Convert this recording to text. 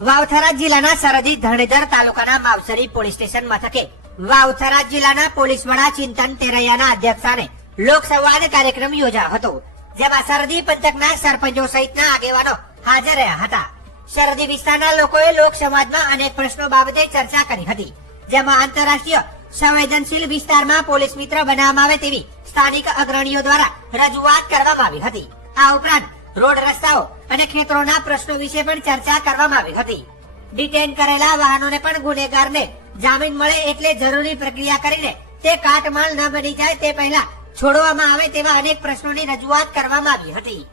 વાવથરા જિલ્લાના સરહદી ધણેધર તાલુકાના માવસરી પોલીસ સ્ટેશન મથકે વાવથરા જિલ્લાના પોલીસ વડા ચિંતન તેરૈયાના અધ્યક્ષસ્થાને લોકસંવાદ કાર્યક્રમ યોજાયો હતો, જેમાં સરહદી પંથકના સરપંચો સહિતના આગેવાનો હાજર રહ્યા હતા. સરહદી વિસ્તારના લોકોએ લોક સમાજમાં અનેક પ્રશ્નો બાબતે ચર્ચા કરી હતી, જેમાં આંતરરાષ્ટ્રીય સંવેદનશીલ વિસ્તારમાં પોલીસ મિત્ર બનાવવામાં આવે તેવી સ્થાનિક અગ્રણીઓ દ્વારા રજૂઆત કરવામાં આવી હતી. આ ઉપરાંત રોડ રસ્તાઓ અને ખેતરોના પ્રશ્નો વિશે પણ ચર્ચા કરવામાં આવી હતી. ડિટેન કરેલા વાહનોને પણ ગુનેગારને જામીન મળે એટલે જરૂરી પ્રક્રિયા કરીને તે કાટમાળ ન બની જાય તે પહેલા છોડવામાં આવે તેવા અનેક પ્રશ્નોની રજૂઆત કરવામાં આવી હતી.